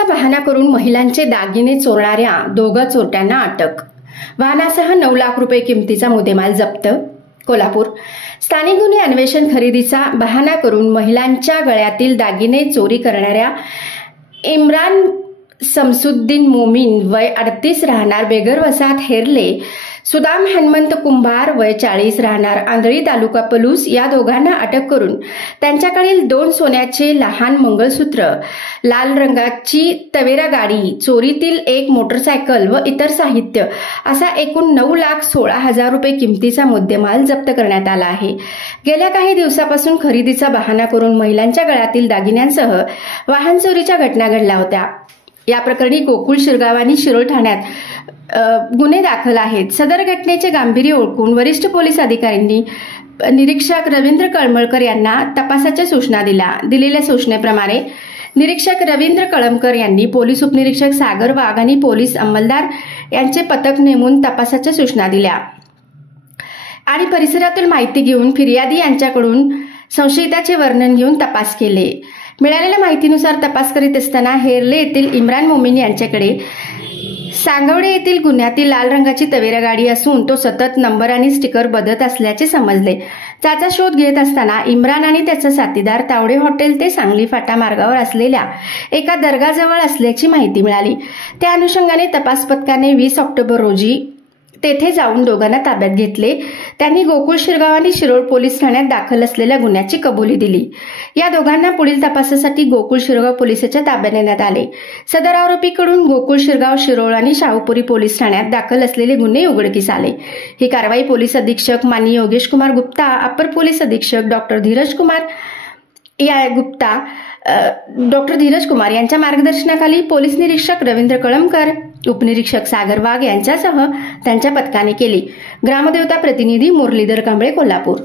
खरेदीचा बहाणा करून महिलांचे दागिने चोरणाऱ्या दोघा चोरट्यांना अटक। वाहनासह 9 लाख रुपये किमतीचा मुद्देमाल जप्त। कोल्हापूर स्थानिक गुन्हे अन्वेषण खरेदीचा बहाणा करून महिलांच्या गळ्यातील दागिने चोरी करणाऱ्या इम्रान शमसुद्दीन मोमीन वय 38 राहणार बेगर वसाहत हेरले, सुदाम हनुमंत कुंभार वय 40 राहणार आंधळी तालुका पलूस या दोघांना अटक करून त्यांच्याकडील 2 सोन्याचे लहान मंगळसूत्र, लाल रंगाची तवेरा गाडी, चोरीतील 1 मोटरसायकल व इतर साहित्य असा एकूण 9,16,000 रुपये किमतीचा मुद्देमाल जप्त करण्यात आला आहे। गेल्या काही दिवसापासून खरेदीचा बहाणा करून महिलांच्या गळ्यातील दागिन्यांसह वाहन चोरीच्या घटना घडल्या होत्या। या प्रकरणी गोकुळ शिरगाव आणि शिरोळ ठाण्यात गुन्हे दाखल आहेत। सदर घटनेचे गांभीर्य ओळखून वरिष्ठ पोलीस अधिकाऱ्यांनी निरीक्षक रवींद्र कळमळकर यांना तपासाच्या सूचना दिलेल्या सूचनेप्रमाणे निरीक्षक रवींद्र कळमकर यांनी पोलीस उपनिरीक्षक सागर वाघ आणि पोलीस अंमलदार यांचे पथक नेमून तपासाच्या सूचना दिल्या आणि परिसरातील माहिती घेऊन फिर्यादी यांच्याकडून संशयिताचे वर्णन घेऊन तपास केले। मिळालेल्या माहितीनुसार तपास करीत असताना हेरले येथील इम्रान मोमीन यांच्याकडे सांगवडे येथील गुन्ह्यातील लाल रंगाची तवेरा गाडी असून तो सतत नंबर आणि स्टिकर बदलत असल्याचे समजले। त्याचा शोध घेत असताना इम्रान आणि त्याचा साथीदार तावडे हॉटेल ते सांगली फाटा मार्गावर असलेल्या एका दर्गाजवळ असल्याची माहिती मिळाली। त्या अनुषंगाने तपास पथकाने 20 ऑक्टोबर रोजी तेथे जाऊन दोघांना ताब्यात घेतले। त्यांनी गोकुळ शिरगाव आणि शिरोळ पोलीस ठाण्यात दाखल असलेल्या गुन्ह्याची कबुली दिली। या दोघांना पुढील तपासासाठी गोकुळ शिरगाव पोलिसाच्या ताब्यात देण्यात आले। सदर आरोपीकडून गोकुळ शिरगाव, शिरोळ आणि शाहूपुरी पोलीस ठाण्यात दाखल असलेले गुन्हे उघडकीस आले। ही कारवाई पोलीस अधीक्षक माननीय योगेश कुमार गुप्ता, अपर पोलीस अधीक्षक डॉक्टर धीरज कुमार यांच्या मार्गदर्शनाखाली पोलीस निरीक्षक रवींद्र कळमकर, उपनिरीक्षक सागर वाघ यांच्यासह त्यांच्या पथकाने केली। ग्रामदेवता प्रतिनिधी मुरलीधर कांबळे, कोल्हापूर।